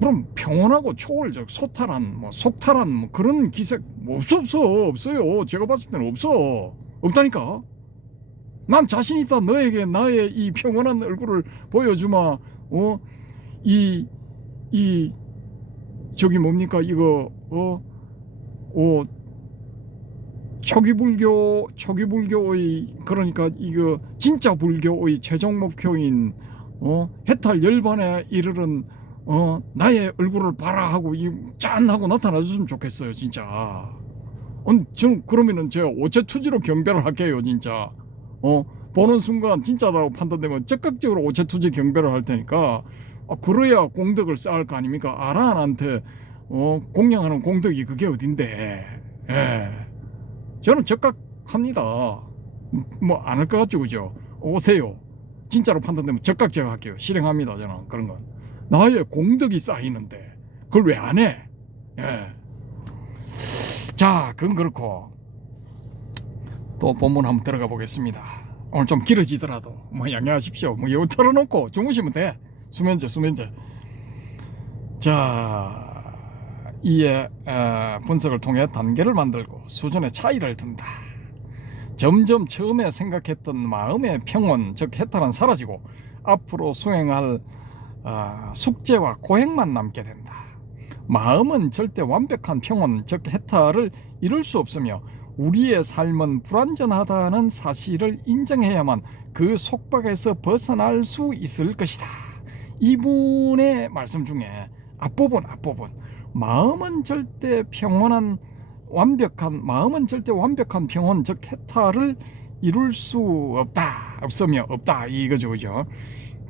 그럼 평온하고 초월적 속탈한 그런 기색 없어요. 제가 봤을 때는 없다니까. 난 자신 있다. 너에게 나의 이 평온한 얼굴을 보여주마. 저기 뭡니까 이거 초기불교의 그러니까 이거 진짜 불교의 최종 목표인 해탈 열반에 이르는 나의 얼굴을 봐라 하고 짠 하고 나타나 줬으면 좋겠어요 진짜. 저 그러면은 제가 오체투지로 경배를 할게요 진짜. 보는 순간 진짜라고 판단되면 적극적으로 오체투지 경배를 할 테니까 그래야 공덕을 쌓을 거 아닙니까? 아라한테 공양하는 공덕이 그게 어딘데? 예. 저는 적극합니다. 뭐 안 할 것 같죠, 그죠? 오세요. 진짜로 판단되면 적극 제가 할게요. 실행합니다. 저는 그런 건. 나의 공덕이 쌓이는데 그걸 왜 안 해? 예. 자, 그건 그렇고 또 본문 한번 들어가 보겠습니다. 오늘 좀 길어지더라도 뭐 양해하십시오. 뭐 이거 털어놓고 주무시면 돼. 수면제. 자, 이에 분석을 통해 단계를 만들고 수준의 차이를 둔다. 점점 처음에 생각했던 마음의 평온, 즉 해탈은 사라지고 앞으로 수행할 숙제와 고행만 남게 된다. 마음은 절대 완벽한 평온, 즉 해탈을 이룰 수 없으며 우리의 삶은 불완전하다는 사실을 인정해야만 그 속박에서 벗어날 수 있을 것이다. 이분의 말씀 중에 앞부분 마음은 절대 완벽한 평온, 즉 해탈을 이룰 수 없다 이거죠, 그죠?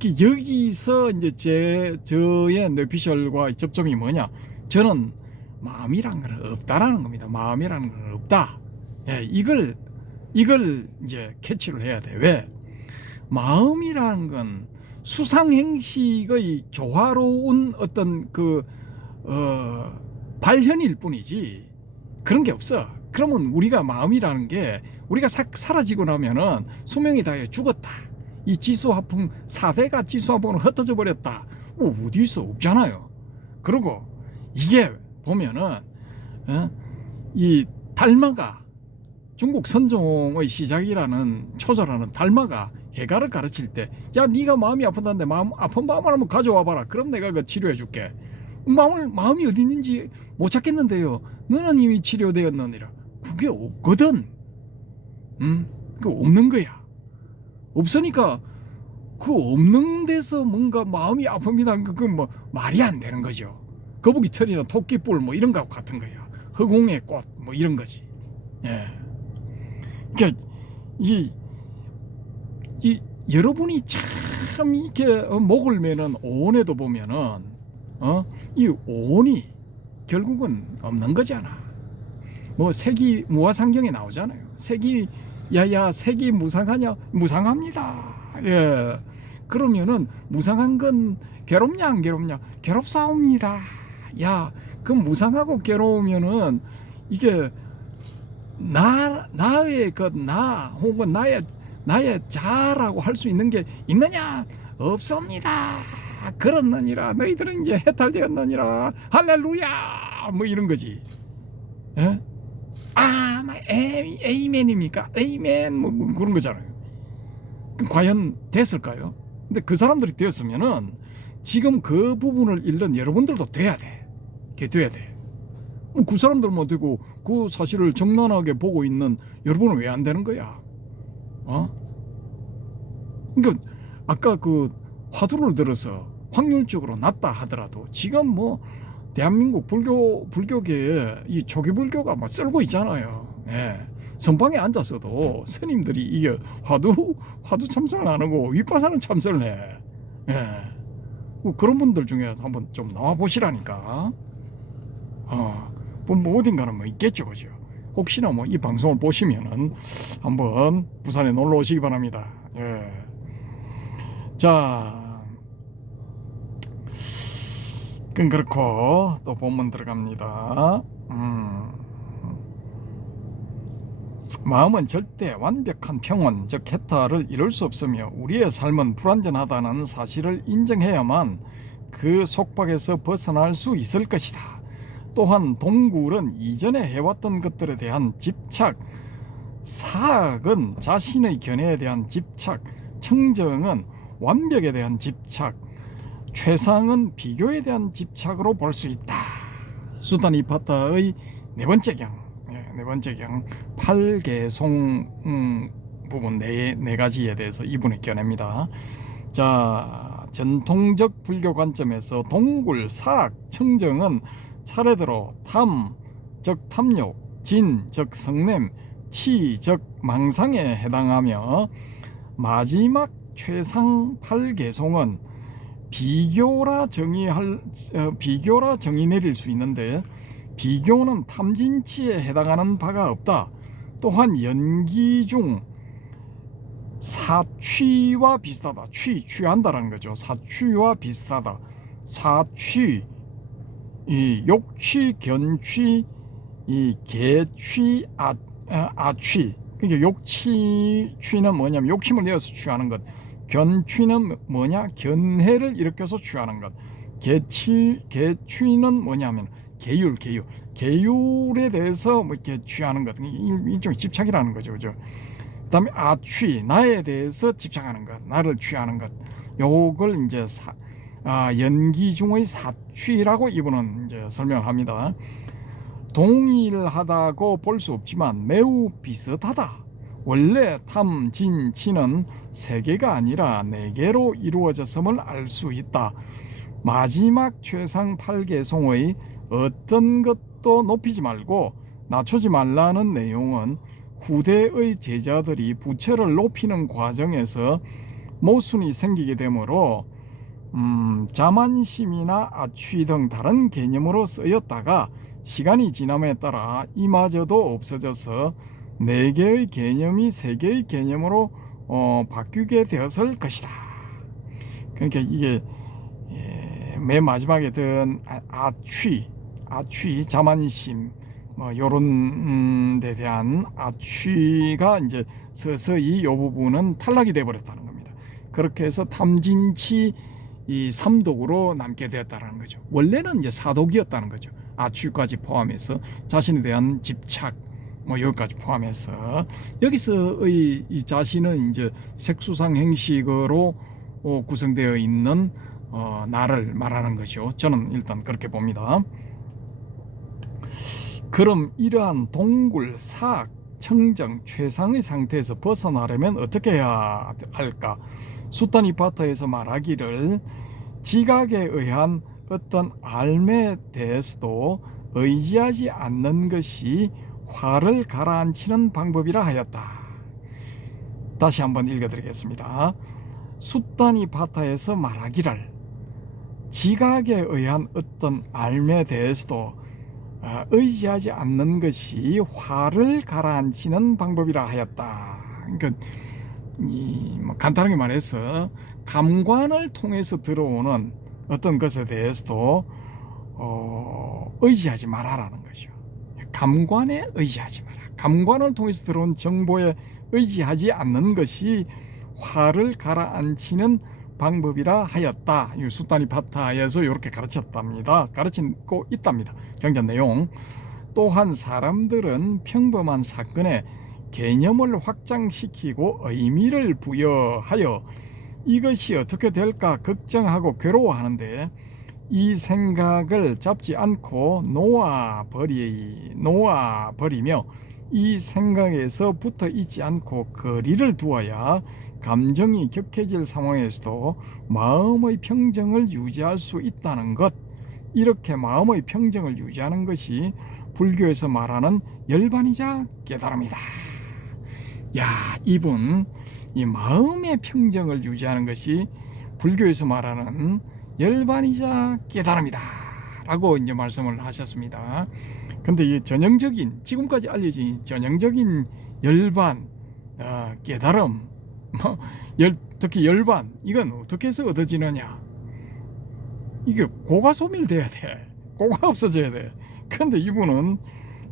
여기서 이제 저의 뇌피셜과 접점이 뭐냐? 저는 마음이라는 건 없다라는 겁니다. 마음이라는 건 없다. 예, 이걸 이제 캐치를 해야 돼. 왜? 마음이라는 건 수상행식의 조화로운 어떤 발현일 뿐이지 그런 게 없어. 그러면 우리가 마음이라는 게 우리가 사라지고 나면은 수명이 다해 죽었다. 이 지수화풍 4대가 지수화풍으로 흩어져 버렸다. 어디 있어? 없잖아요. 그리고 이게 보면은 이 달마가 중국 선종의 시작이라는 초절하는 달마가 해가를 가르칠 때, 야, 네가 마음이 아프다는데 아픈 마음을 한번 가져와 봐라. 그럼 내가 그 치료해 줄게. 마음이 어디 있는지 못 찾겠는데요. 너는 이미 치료되었느니라. 그게 없거든. 그 없는 거야. 없으니까 그 없는 데서 뭔가 마음이 아픕니다. 그건 뭐 말이 안 되는 거죠. 거북이 털이나 토끼뿔 뭐 이런 거 같은 거야. 허공의 꽃 뭐 이런 거지. 예. 그러니까 이 여러분이 참 이렇게 목을 매는 오온에도 보면은 이 오온이 결국은 없는 거잖아. 뭐 색이 무아상경에 나오잖아요. 색이 무상하냐? 무상합니다. 예. 그러면은 무상한 건 괴롭냐 안 괴롭냐? 괴롭사옵니다. 야, 그 무상하고 괴로우면은 이게 나의 혹은 나의 자라고 할 수 있는 게 있느냐? 없습니다. 그렇느니라. 너희들은 이제 해탈되었느니라. 할렐루야. 뭐 이런 거지. 예? 에이맨입니까? 에이맨 뭐 그런 거잖아요. 과연 됐을까요? 근데 그 사람들이 되었으면은 지금 그 부분을 잃는 여러분들도 돼야 돼. 그게 돼야 돼. 그 사람들만 되고 그 사실을 정난하게 보고 있는 여러분은 왜 안 되는 거야? 그러니까 아까 그 화두를 들어서 확률적으로 낮다 하더라도 지금 뭐 대한민국 불교계에 이 초기 불교가 막 썰고 있잖아요. 예. 선방에 앉았어도 스님들이 이게 화두 참선을 안 하고 윗바사는 참선을 해. 예. 뭐 그런 분들 중에 한번 좀 나와 보시라니까. 뭐 어딘가는 뭐 있겠죠, 그죠? 혹시나 뭐 이 방송을 보시면은 한번 부산에 놀러 오시기 바랍니다. 예. 자. 그건 그렇고 또 본문 들어갑니다. 마음은 절대 완벽한 평온, 즉 해탈을 이룰 수 없으며 우리의 삶은 불완전하다는 사실을 인정해야만 그 속박에서 벗어날 수 있을 것이다. 또한 동굴은 이전에 해왔던 것들에 대한 집착, 사악은 자신의 견해에 대한 집착, 청정은 완벽에 대한 집착, 최상은 비교에 대한 집착으로 볼 수 있다. 수다니파타의 네 번째 경 8개송 부분 네 가지에 대해서 이분이 겨냅니다. 자, 전통적 불교 관점에서 동굴, 사악, 청정은 차례대로 탐, 즉 탐욕, 진, 즉 성냄, 치, 즉 망상에 해당하며 마지막 최상 8개송은 비교라 정의 내릴 수 있는데 비교는 탐진치에 해당하는 바가 없다. 또한 연기 중 사취와 비슷하다. 취한다라는 거죠. 사취와 비슷하다. 사취, 이 욕취, 견취, 이 개취, 아취, 그러니까 욕취는 뭐냐면 욕심을 내어서 취하는 것. 견취는 뭐냐? 견해를 일으켜서 취하는 것. 개취는 뭐냐면 계율. 계율에 대해서 뭐 이렇게 취하는 것. 일종의 집착이라는 거죠. 그죠? 그다음에 아취, 나에 대해서 집착하는 것. 나를 취하는 것. 요걸 이제 연기 중의 사취라고 이분은 이제 설명을 합니다. 동일하다고 볼 수 없지만 매우 비슷하다. 원래 탐, 진, 치는 세 개가 아니라 네 개로 이루어졌음을 알 수 있다. 마지막 최상 8개송의 어떤 것도 높이지 말고 낮추지 말라는 내용은 후대의 제자들이 부처를 높이는 과정에서 모순이 생기게 되므로 자만심이나 아취 등 다른 개념으로 쓰였다가 시간이 지남에 따라 이마저도 없어져서 네 개의 개념이 세 개의 개념으로 바뀌게 되었을 것이다. 그러니까 이게 맨 마지막에 든 아취, 자만심 뭐 요런 데 대한 아취가 이제 서서히 이 부분은 탈락이 돼 버렸다는 겁니다. 그렇게 해서 탐진치 이 삼독으로 남게 되었다는 거죠. 원래는 이제 사독이었다는 거죠. 아취까지 포함해서 자신에 대한 집착 뭐 여기까지 포함해서 여기서의 이 자신은 이제 색수상 행식으로 구성되어 있는 나를 말하는 것이죠. 저는 일단 그렇게 봅니다. 그럼 이러한 동굴, 사악, 청정, 최상의 상태에서 벗어나려면 어떻게 해야 할까? 수타니파타에서 말하기를 지각에 의한 어떤 알에 대해서도 의지하지 않는 것이 화를 가라앉히는 방법이라 하였다. 다시 한번 읽어드리겠습니다. 수타니파타에서 말하기를 지각에 의한 어떤 알에 대해서도 의지하지 않는 것이 화를 가라앉히는 방법이라 하였다. 그러니까 뭐 간단하게 말해서 감관을 통해서 들어오는 어떤 것에 대해서도 의지하지 말아라는 거죠. 감관에 의지하지 마라. 감관을 통해서 들어온 정보에 의지하지 않는 것이 화를 가라앉히는 방법이라 하였다. 수타니파타에서 이렇게 가르쳤답니다. 가르치고 있답니다. 경전 내용. 또한 사람들은 평범한 사건에 개념을 확장시키고 의미를 부여하여 이것이 어떻게 될까 걱정하고 괴로워하는데 이 생각을 잡지 않고 놓아버리며 이 생각에서 붙어 있지 않고 거리를 두어야 감정이 격해질 상황에서도 마음의 평정을 유지할 수 있다는 것. 이렇게 마음의 평정을 유지하는 것이 불교에서 말하는 열반이자 깨달음이다. 야, 이분 이 마음의 평정을 유지하는 것이 불교에서 말하는 열반이자 깨달음이다 라고 이제 말씀을 하셨습니다. 근데 이 전형적인 지금까지 알려진 전형적인 열반, 깨달음, 특히 열반 이건 어떻게 해서 얻어지느냐? 이게 고가 소멸돼야 돼. 고가 없어져야 돼. 근데 이분은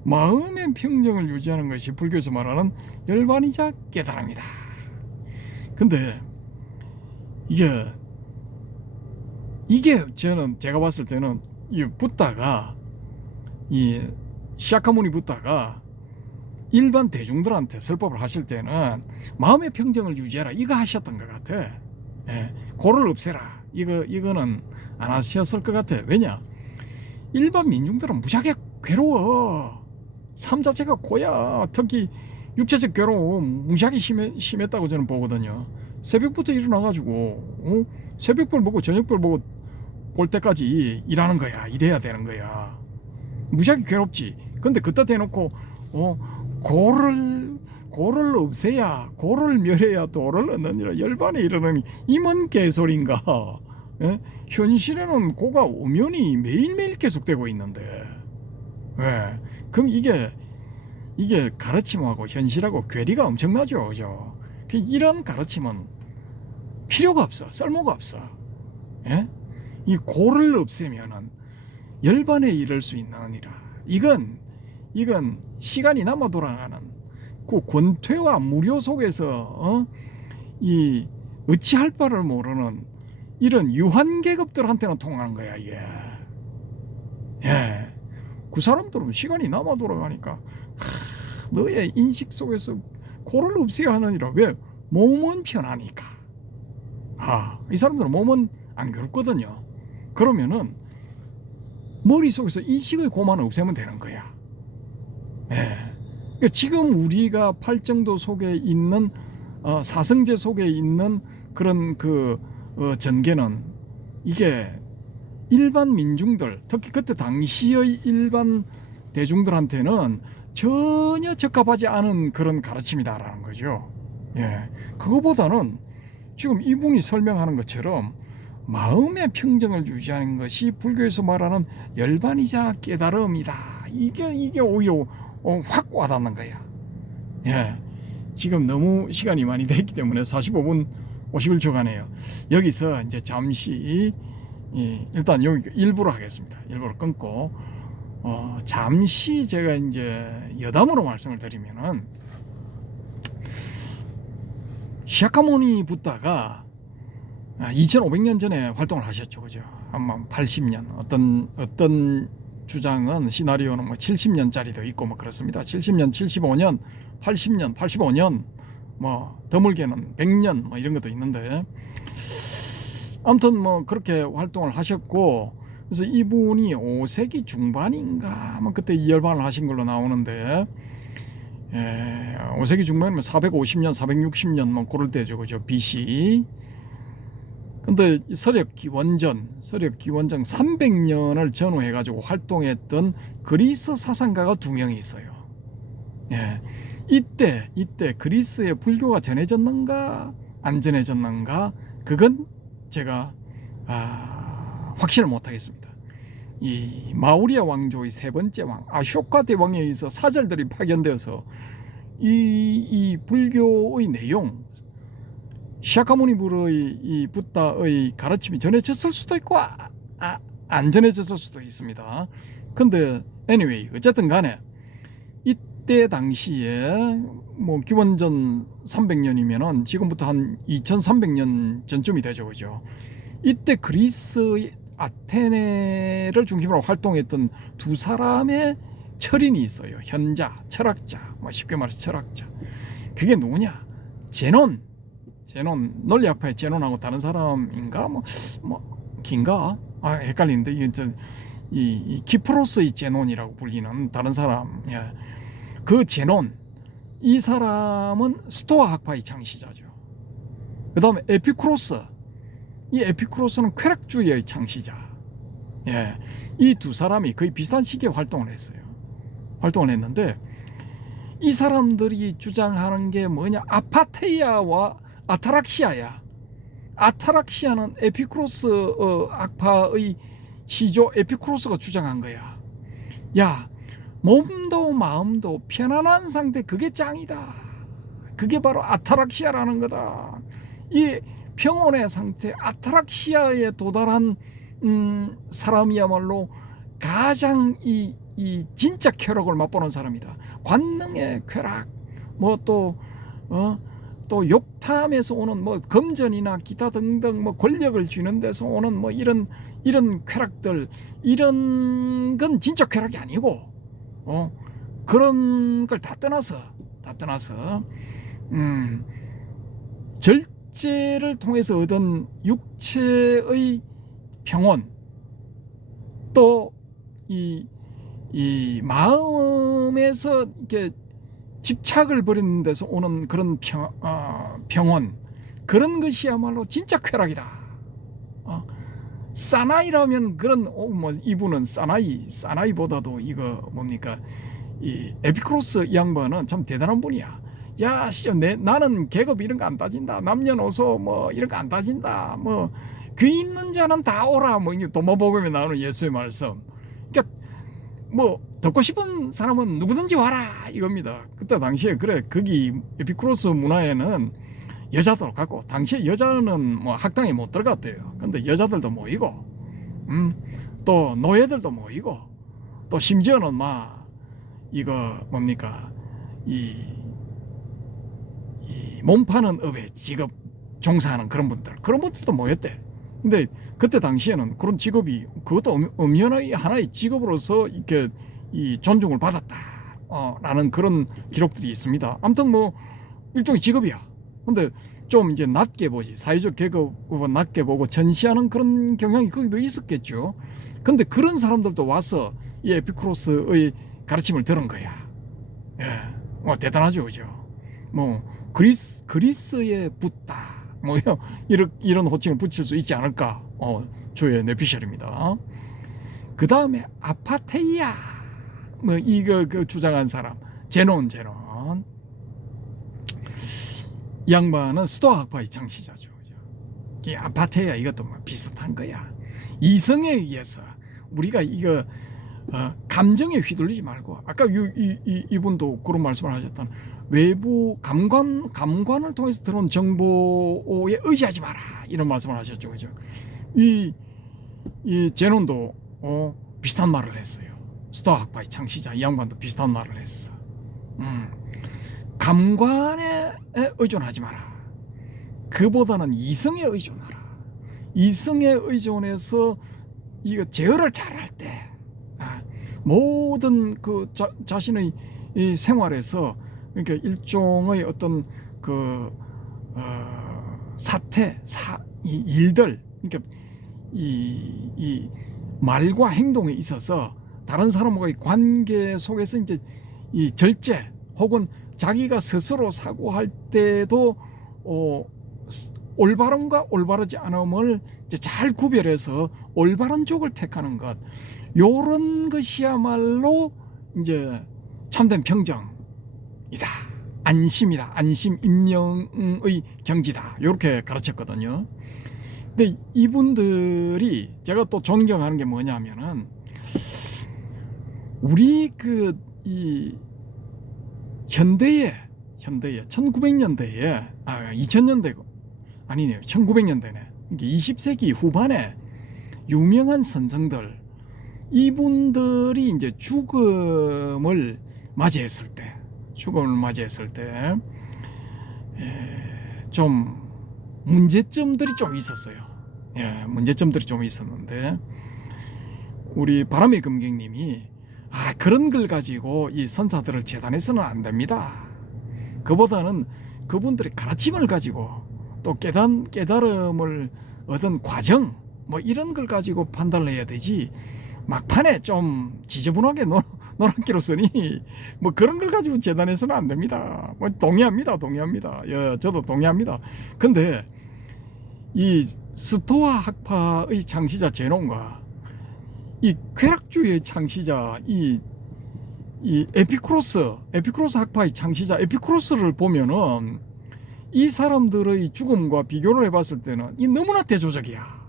마음의 평정을 유지하는 것이 불교에서 말하는 열반이자 깨달음이다. 근데 이게 저는 제가 봤을 때는 이 붓다가 이 시아카무니 붓다가 일반 대중들한테 설법을 하실 때는 마음의 평정을 유지해라 이거 하셨던 것 같아. 고를 없애라 이거는 안 하셨을 것 같아. 왜냐? 일반 민중들은 무지하게 괴로워. 삶 자체가 고야. 특히 육체적 괴로움 무지하게 심했다고 저는 보거든요. 새벽부터 일어나가지고 새벽별 보고 저녁별 보고 볼 때까지 일하는 거야. 일해야 되는 거야. 무지하게 괴롭지. 근데 그따 대놓고 고를 없애야 고를 멸해야 도를 얻느니라 열반에 이르느니 이뭔 개소리인가. 현실에는 고가 엄연히 매일매일 계속되고 있는데 왜? 그럼 이게 가르침하고 현실하고 괴리가 엄청나죠. 그죠? 이런 가르침은 필요가 없어. 쓸모가 없어. 이 고를 없애면은 열반에 이를 수 있느니라. 이건 시간이 남아 돌아가는 그 권퇴와 무료 속에서 이 어찌할 바를 모르는 이런 유한 계급들한테는 통하는 거야 이게. 예, 그 사람들은 시간이 남아 돌아가니까 너의 인식 속에서 그를 없애야 하느니라. 왜? 몸은 편하니까. 이 사람들은 몸은 안 괴롭거든요. 그러면은 머릿속에서 인식의 고만을 없애면 되는 거야. 예. 그러니까 지금 우리가 팔정도 속에 있는 사성제 속에 있는 그런 그 전개는 이게 일반 민중들, 특히 그때 당시의 일반 대중들한테는 전혀 적합하지 않은 그런 가르침이다라는 거죠. 예. 그거보다는 지금 이분이 설명하는 것처럼 마음의 평정을 유지하는 것이 불교에서 말하는 열반이자 깨달음이다. 이게 오히려 확 와닿는 거야. 예. 지금 너무 시간이 많이 됐기 때문에 45분 51초 가네요. 여기서 이제 잠시 일단 여기 일부러 하겠습니다. 일부러 끊고 잠시 제가 이제 여담으로 말씀을 드리면은 시아카모니 붓다가 2500년 전에 활동을 하셨죠. 그죠? 아마 80년. 어떤 주장은 시나리오는 뭐 70년짜리도 있고 뭐 그렇습니다. 70년, 75년, 80년, 85년, 뭐 드물게는 100년 뭐 이런 것도 있는데 아무튼 뭐 그렇게 활동을 하셨고 그래서 이분이 5세기 중반인가 뭐 그때 열반을 하신 걸로 나오는데 5세기 중반이면 450년, 460년 뭐 그럴 때죠. 그죠? BC. 근데 서력 기원전 300년을 전후해 가지고 활동했던 그리스 사상가가 2명이 있어요. 예. 이때 그리스에 불교가 전해졌는가 안 전해졌는가 그건 제가 확신을 못 하겠습니다. 이 마우리아 왕조의 3번째 왕 아쇼카 대왕에 의해서 사절들이 파견되어서 이 불교의 내용 시아카모니 부르의 이 붓다의 가르침이 전해졌을 수도 있고 안 전해졌을 수도 있습니다. 근데 anyway 어쨌든 간에 이때 당시에 뭐 기원전 300년이면은 지금부터 한 2300년 전쯤이 되죠. 그죠? 이때 그리스 아테네를 중심으로 활동했던 2사람의 철인이 있어요. 현자, 철학자, 뭐 쉽게 말해서 철학자. 그게 누구냐? 제논 논리학파의 제논하고 다른 사람인가? 뭐 긴가? 헷갈리는데 이 키프로스의 제논이라고 불리는 다른 사람. 예. 그 제논 이 사람은 스토아 학파의 창시자죠. 그다음에 에피쿠로스. 이 에피쿠로스는 쾌락주의의 창시자. 예. 이 2사람이 거의 비슷한 시기에 활동을 했는데 이 사람들이 주장하는 게 뭐냐? 아파테이아와 아타락시아야. 아타락시아는 에피쿠로스 학파의 시조 에피쿠로스가 주장한 거야. 야, 몸도 마음도 편안한 상태 그게 짱이다. 그게 바로 아타락시아라는 거다. 이 평온의 상태 아타락시아에 도달한 사람이야말로 가장 이 진짜 쾌락을 맛보는 사람이다. 관능의 쾌락, 뭐 또 욕탐에서 오는 뭐 금전이나 기타 등등 뭐 권력을 주는 데서 오는 뭐 이런 쾌락들, 이런 건 진짜 쾌락이 아니고 그런 걸 다 떠나서 절제를 통해서 얻은 육체의 평온, 또 이 마음에서 이렇게 집착을 버리는 데서 오는 그런 평온, 그런 것이야말로 진짜 쾌락이다. 사나이라면 그런 뭐 이분은 사나이보다도 이거 뭡니까 이 에피쿠로스 양반은 참 대단한 분이야. 야, 나는 계급 이런 거 안 따진다. 남녀노소 뭐 이런 거 안 따진다. 뭐 귀 있는 자는 다 오라. 뭐 도마복음에 나오는 예수의 말씀. 그러니까 뭐 듣고 싶은 사람은 누구든지 와라 이겁니다. 그때 당시에 그래 거기 에피쿠로스 문화에는 여자도 갖고 당시에 여자는 뭐 학당에 못 들어갔대요. 근데 여자들도 모이고 또 노예들도 모이고 또 심지어는 막 이거 뭡니까 이 몸 파는 업에 직업 종사하는 그런 분들도 모였대. 근데 그때 당시에는 그런 직업이 그것도 엄연히 하나의 직업으로서 이렇게 이 존중을 받았다 라는 그런 기록들이 있습니다. 아무튼 뭐 일종의 직업이야. 근데 좀 이제 낮게 보지, 사회적 계급은 낮게 보고 전시하는 그런 경향이 거기도 있었겠죠. 근데 그런 사람들도 와서 이 에피쿠로스의 가르침을 들은 거야. 예, 대단하죠, 그죠? 뭐 그리스에 붙다, 뭐 이런 호칭을 붙일 수 있지 않을까? 조의 뇌피셜입니다. 그 다음에 아파테이아, 뭐 이거 그 주장한 사람 제논. 이 양반은 스토아 학파의 창시자죠. 이 아파테이아 이것도 뭐 비슷한 거야. 이성에 의해서 우리가 이거 감정에 휘둘리지 말고, 아까 이분도 그런 말씀을 하셨던, 외부 감관을 통해서 들어온 정보에 의지하지 마라 이런 말씀을 하셨죠, 그죠? 이 제논도 비슷한 말을 했어요. 스토아 학파의 창시자 이 양반도 비슷한 말을 했어. 감관에 의존하지 마라. 그보다는 이성에 의존하라. 이성에 의존해서 이거 제어를 잘할 때 모든 그 자신의 이 생활에서, 그러니까 일종의 어떤 그 이 일들, 그러니까 이 말과 행동에 있어서 다른 사람과의 관계 속에서 이제 이 절제 혹은 자기가 스스로 사고할 때도 올바름과 올바르지 않음을 이제 잘 구별해서 올바른 쪽을 택하는 것, 요런 것이야말로 이제 참된 평정이다, 안심이다, 안심 인명의 경지다, 이렇게 가르쳤거든요. 근데 이분들이 제가 또 존경하는 게 뭐냐면은, 우리 이 현대에 1900년대에 2000년대고 아니네요, 1900년대네. 20세기 후반에 유명한 선생들, 이분들이 이제 죽음을 맞이했을 때 좀 문제점들이 좀 있었어요. 문제점들이 좀 있었는데, 우리 바람의 금객님이 그런 걸 가지고 이 선사들을 재단해서는 안 됩니다. 그보다는 그분들의 가르침을 가지고 또 깨달음을 얻은 과정, 뭐 이런 걸 가지고 판단을 해야 되지, 막판에 좀 지저분하게 노랗기로서니 뭐 그런 걸 가지고 재단해서는 안 됩니다. 뭐 동의합니다. 예, 저도 동의합니다. 근데 이 스토아 학파의 창시자 제논과 이 쾌락주의의 창시자 이 에피쿠로스 학파의 창시자 에피쿠로스를 보면은, 이 사람들의 죽음과 비교를 해봤을 때는 이 너무나 대조적이야.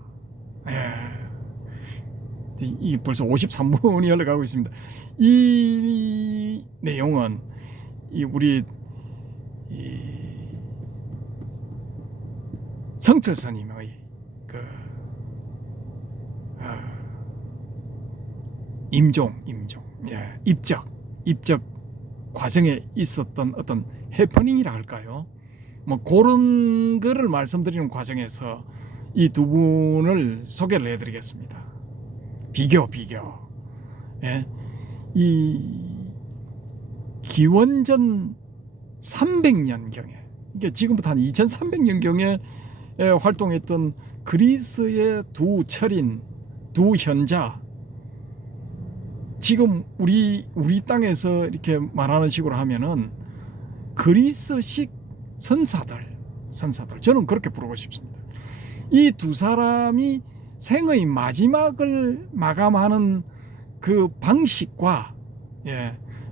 이 벌써 53분이 흘러가고 있습니다. 이 내용은 우리 성철 스님의 그 입적 과정에 있었던 어떤 해퍼닝이라 할까요? 뭐 그런 거를 말씀드리는 과정에서 이 두 분을 소개를 해드리겠습니다. 비교. 이 기원전 300년경에, 이게 지금부터 한 2300년경에 활동했던 그리스의 두 철인, 두 현자, 지금 우리 땅에서 이렇게 말하는 식으로 하면은 그리스식 선사들, 저는 그렇게 부르고 싶습니다. 이 두 사람이 생의 마지막을 마감하는 그 방식과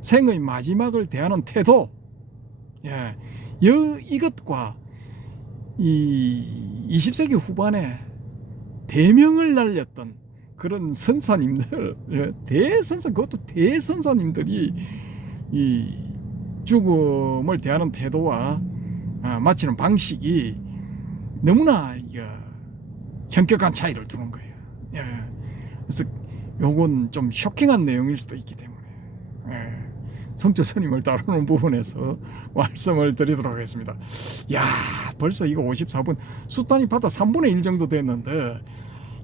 생의 마지막을 대하는 태도, 이것과 이 20세기 후반에 대명을 날렸던 그런 선사님들, 그것도 대선사님들이 이 죽음을 대하는 태도와 마치는 방식이 너무나 현격한 차이를 두는 거예요. 그래서 요건 좀 쇼킹한 내용일 수도 있기 때문에 성철 스님을 다루는 부분에서 말씀을 드리도록 하겠습니다. 야, 벌써 이거 54분 수타니 바타 3분의 1 정도 됐는데,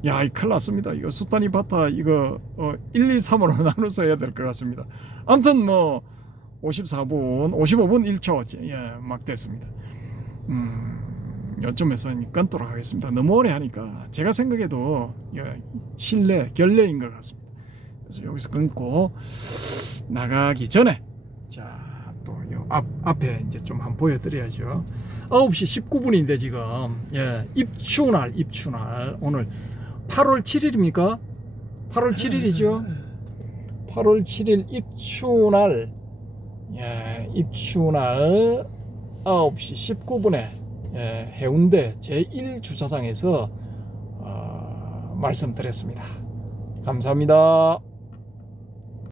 야, 이 큰일 났습니다. 이거 수타니 바타 이거 1, 2, 3으로 나눠서 해야 될 것 같습니다. 아무튼 뭐 54분 55분 1초 예, 막 됐습니다. 요쯤에서 끊도록 하겠습니다. 너무 오래 하니까 제가 생각해도 실내 결례인 것 같습니다. 그래서 여기서 끊고 나가기 전에 자 또 요 앞에 이제 좀 한번 보여드려야죠. 9시 19분인데 지금 예, 입추날 오늘 8월 7일입니까? 8월 7일이죠. 8월 7일 입추날 예, 입추날 9시 19분에 예, 해운대 제1주차장에서 말씀드렸습니다. 감사합니다.